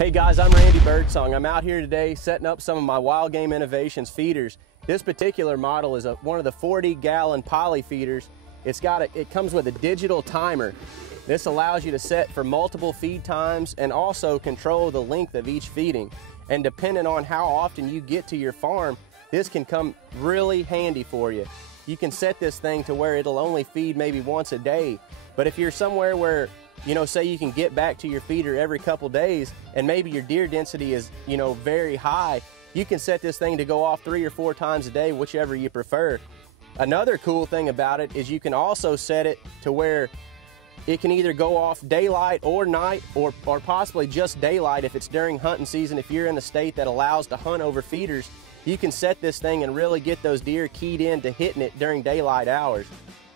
Hey guys, I'm Randy Birdsong. I'm out here today setting up some of my Wildgame Innovations feeders. This particular model is one of the 40-gallon poly feeders. It comes with a digital timer. This allows you to set for multiple feed times and also control the length of each feeding. And depending on how often you get to your farm, this can come really handy for you. You can set this thing to where it'll only feed maybe once a day. But if you're somewhere where, say you can get back to your feeder every couple days and maybe your deer density is, very high, you can set this thing to go off 3 or 4 times a day, whichever you prefer. Another cool thing about it is you can also set it to where it can either go off daylight or night or possibly just daylight if it's during hunting season. If you're in a state that allows to hunt over feeders, you can set this thing and really get those deer keyed in to hitting it during daylight hours.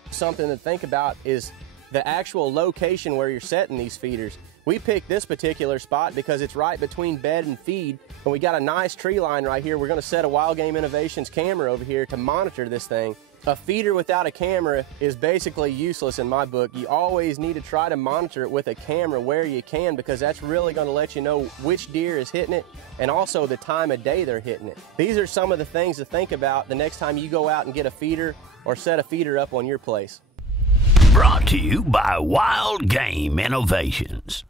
Something to think about is the actual location where you're setting these feeders. We picked this particular spot because it's right between bed and feed, and we got a nice tree line right here. We're going to set a Wildgame Innovations camera over here to monitor this thing. A feeder without a camera is basically useless in my book. You always need to try to monitor it with a camera where you can, because that's really going to let you know which deer is hitting it and also the time of day they're hitting it. These are some of the things to think about the next time you go out and get a feeder or set a feeder up on your place. Brought to you by Wildgame Innovations.